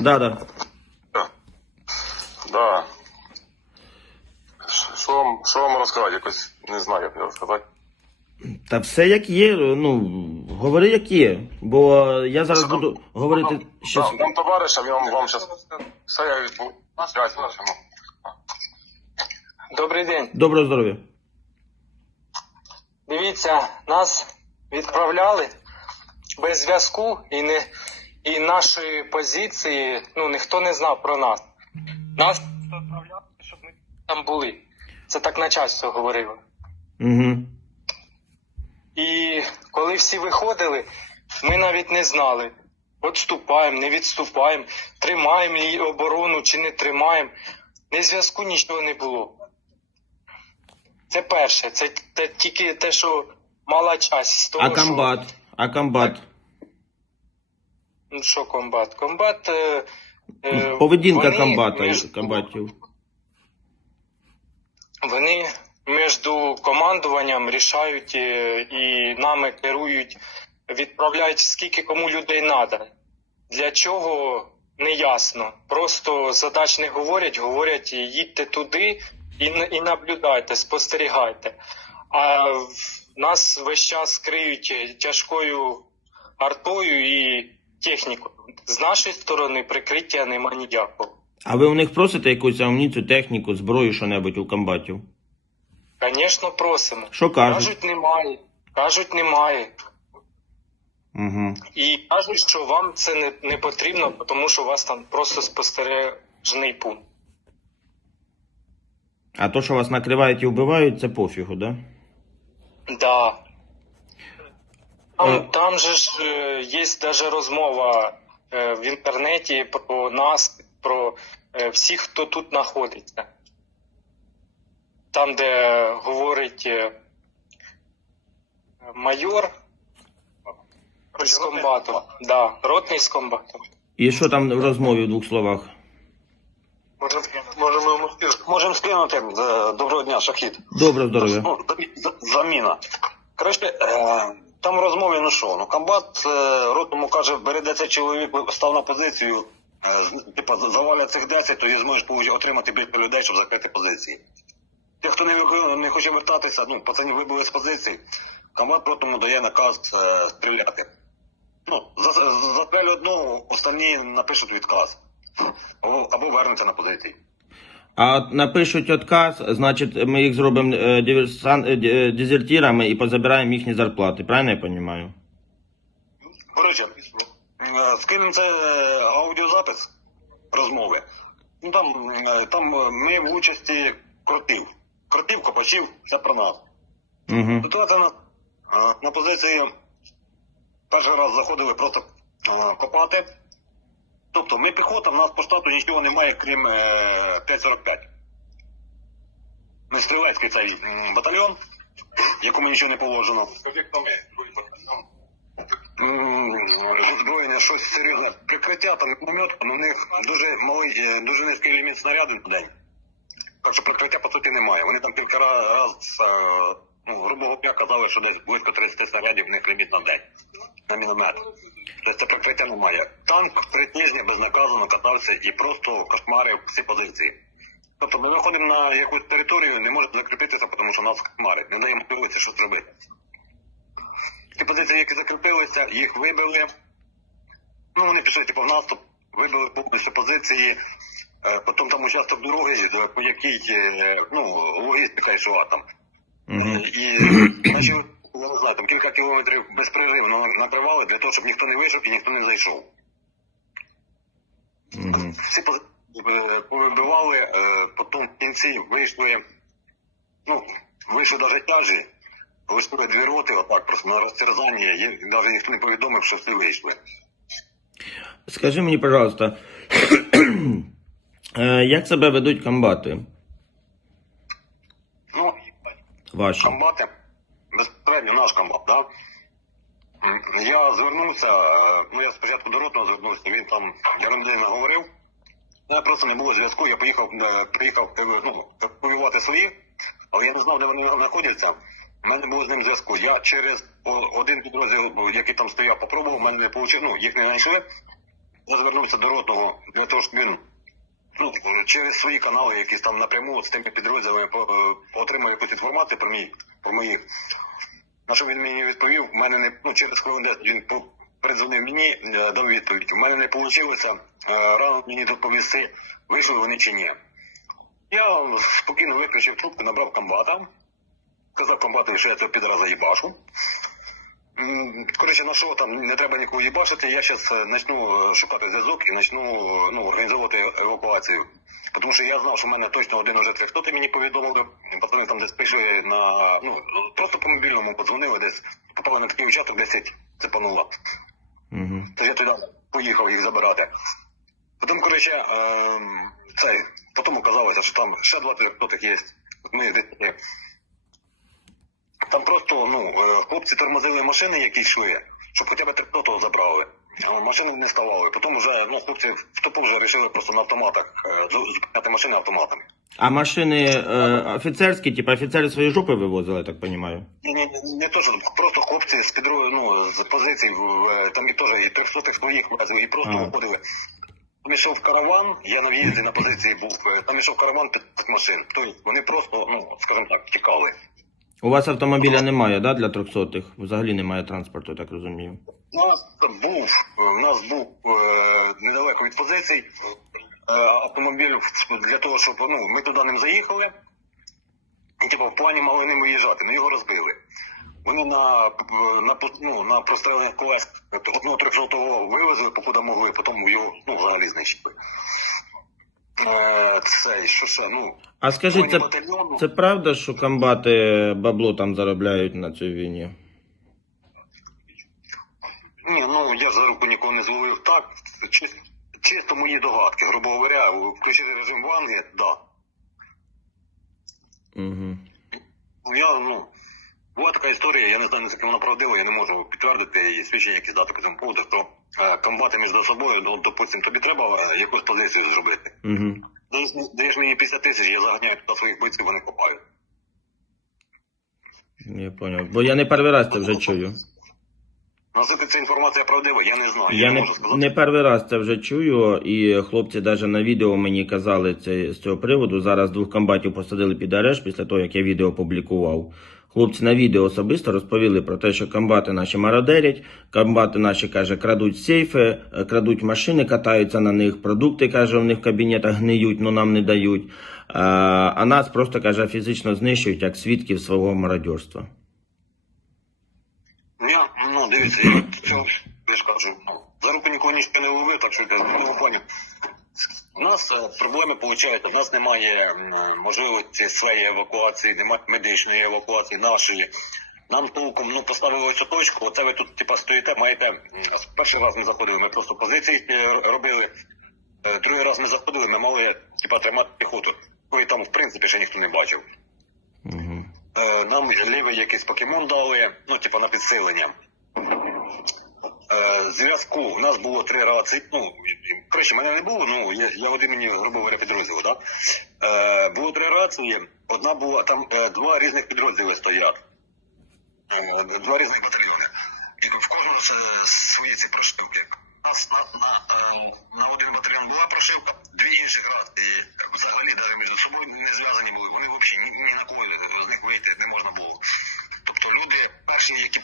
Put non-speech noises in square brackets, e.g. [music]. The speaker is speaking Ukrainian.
Да, да. Да. Що вам, що вам розказати? Якось не знаю, як розказати. Та все як є, ну, говори як є. Бо я зараз буду говорити щас. Дам, дам товаришам, я вам, вам зараз все я відбув. Связь. Добрий день. Доброго здоров'я. Дивіться, нас відправляли без зв'язку і не і нашої позиції, ну ніхто не знав про нас. Нас відправляли, щоб ми там були. Це так начальство говорило. Угу. І коли всі виходили, ми навіть не знали. Відступаємо, не відступаємо, тримаємо її оборону чи не тримаємо. Ні зв'язку нічого не було. Це перше. Це, це тільки те, що мала часть з того, А комбат? А комбат? Ну, що комбат? Комбат. Е, е, Поведінка вони комбата між- комбатів. Вони між командуванням рішають е, і нами керують, відправляють скільки кому людей треба. Для чого не ясно. Просто задач не говорять, говорять їдьте туди і, і наблюдайте, спостерігайте. А в нас весь час криють тяжкою артою і технікою. З нашої сторони прикриття нема ніякого. А ви у них просите якусь амуніцію, техніку, зброю, що-небудь у комбатів? Звісно, просимо. Що кажуть? Кажуть, немає. Кажуть, немає. Угу. І кажуть, що вам це не, не потрібно, тому що у вас там просто спостережний пункт. А то, що вас накривають і вбивають, це пофігу, да? Да. Там, Е. там же ж е, є даже розмова е, в інтернеті про нас, про всіх, хто тут знаходиться. Там, де говорить майор з комбату. Да, ротний з комбату. І що там в розмові в двох словах? Можемо Можемо скинути. Доброго дня, шахід. Доброго здоров'я. Замі- за- заміна. Коротше, там розмові ну що, ну комбат е, ротному каже, 10 чоловік, став на позицію, е, типа завалять цих 10, то зможеш отримати більше людей, щоб закрити позиції. Ті, хто не, не хоче вертатися, ну, пацанів вибили з позиції, комбат ротному дає наказ е, стріляти. Ну, за- за- застрелю одного, останні напишуть відказ. Або вернуться на позиції. А от напишуть отказ, значить ми їх зробимо е, диверсан... е, ді- е, дезертирами і позабираємо їхні зарплати. Правильно я розумію? Коротше, е, скинемо це е, аудіозапис розмови. Ну там, е, там е, ми в участі кротів. Кротів, копачів, це про нас. Угу. Ситуація на, е, на позиції перший раз заходили просто е, копати. Тобто ми піхота, в нас по штату нічого немає, крім е, 545. Ми стрілецький цей батальйон, якому нічого не положено. М, щось серйозне. Прикриття там міномет, але в них дуже малий, е, дуже низький ліміт снарядів на день. Так що прикриття по суті немає. Вони там кілька разів, е, ну, грубо говоря, казали, що десь близько 30 снарядів в них ліміт на день на міномет. Тобто це прикриття немає. Танк три тижні безнаказано катався і просто кошмарив всі позиції. Тобто ми виходимо на якусь територію, не можемо закріпитися, тому що нас кошмарить, не даємо можливості щось зробити. Ті позиції, які закріпилися, їх вибили. Ну, вони пішли типу, в наступ, вибили повністю позиції. Е, Потім там участок дороги, е, по якій е, ну, логістика йшла там. Угу. І [clears throat] почали, я не знаю, там кілька кілометрів безпреривно накривали для того, щоб ніхто не вийшов і ніхто не зайшов. Угу. Всі е, повибивали, е, потім в кінці вийшли, ну, вийшли навіть тяжі, вийшли дві роти, отак просто на розтерзання, і навіть ніхто не повідомив, що всі вийшли. Скажи мені, пожалуйста, [clears throat] е, як себе ведуть комбати Ну, ваші? комбати, безпосередньо наш комбат, да? Я звернувся, е, ну я спочатку до ротного звернувся, він там ерунди наговорив. Ну, Я просто не було зв'язку, я поїхав, е, приїхав е, ну, евакуювати свої, але я не знав, де вони знаходяться. У мене не було з ним зв'язку. Я через один підрозділ, який там стояв, попробував, мене не вийшло, ну, їх не знайшли. я звернувся до ротного для того, щоб він ну, через свої канали, якісь там напряму з тими підрозділами е, отримав якусь інформацію про мій про моїх. На що він мені відповів, мене не ну через хвилин 10 він передзвонив мені, е, дав відповідь. У мене не вийшло рано мені доповісти, вийшли вони чи ні. Я спокійно виключив трубку, набрав комбата, сказав комбату, що я цього підра заїбашу. Коротше, на що там не треба нікого їбашити, я зараз почну е, шукати зв'язок і почну ну, організовувати евакуацію. Тому що я знав, що в мене точно один уже 300 мені повідомили. Пацани там десь пишли на ну просто по мобільному подзвонили, десь попали на такий участок, 10 цепануло. Угу. То я туди поїхав їх забирати. Потім, коротше, ем, цей, потім оказалося, що там ще два трьохсотих є. Ми десь. Просто, ну, е, хлопці тормозили машини, які йшли, щоб хоча б трьохсотого забрали. Машини не ставали. Потім вже, ну, хлопці в топу вже вирішили просто на автоматах е, зу- зупиняти машини автоматами. А машини е, офіцерські, типу офіцери свої жопи вивозили, я так розумію? Ні, ні, не то, що просто хлопці з підро, ну, з позицій, в- там і теж і трьохсотих своїх вразили, і просто Ага. виходили. Там йшов караван, я на в'їзді на позиції був, е, там йшов караван 15 машин. Тобто вони просто, ну, скажімо так, тікали. У вас автомобіля немає, да, для трьохсотих? Взагалі немає транспорту, я так розумію. У нас був, у нас був е, недалеко від позицій е, автомобіль для того, щоб ну, ми туди ним заїхали. І типу, в плані мали ним виїжджати, ми його розбили. Вони на, на, ну, на прострелених колес одного трьохсотого вивезли, покуди могли, потім його ну, взагалі знищили. Е, це, що ще, ну, А скажіть, це, батальйону. це правда, що комбати бабло там заробляють на цій війні? Ні, ну я за руку нікого не зловив. Так, чисто, чисто мої догадки. Грубо говоря, включити режим ванги, да. Угу. Я, ну, була така історія, я не знаю, наскільки вона правдива, я не можу підтвердити і свідчення якісь дати по цьому поводу, що комбати між собою, ну, допустим, тобі треба е, якусь позицію зробити. Угу. Даєш, мені 50 тисяч, я заганяю туди своїх бойців, вони копають. Я понял. Бо я не перший раз це вже чую. Наскільки ця інформація правдива, я не знаю. Я не не, можу сказати. не перший раз це вже чую, і хлопці навіть на відео мені казали це, з цього приводу. Зараз двох комбатів посадили під арешт після того, як я відео публікував. Хлопці на відео особисто розповіли про те, що комбати наші мародерять, комбати наші каже, крадуть сейфи, е, крадуть машини, катаються на них, продукти каже, в них в кабінетах гниють, ну нам не дають. А, нас просто каже фізично знищують як свідків свого мародерства. Я, ну, дивіться, я я ж кажу, ну, за нікого нічого не ловив, так що я цьому плані. У нас е, проблеми виходить, у нас немає можливості своєї евакуації, немає медичної евакуації нашої. Нам толком ну, поставили цю точку, оце ви тут типа стоїте, маєте. Перший раз ми заходили, ми просто позиції е, робили. Е, Другий раз ми заходили, ми мали типа, тримати піхоту, якої там в принципі ще ніхто не бачив. Е, Нам лівий якийсь покемон дали, ну, типа на підсилення. Зв'язку у нас було три рації. Ну, коротше, мене не було, ну я, я от імені, грубо говоря, підрозділу, да? Е, було три рації, одна була, там е, два різних підрозділи стоять. Е, два різних батальйони. І в кожному свої ці прошивки. У нас на, на, е, на один батальйон була прошивка, дві інші рації взагалі навіть між собою не зв'язані були. Вони взагалі ні, ні на кого з них вийти не можна було. Тобто люди перші, які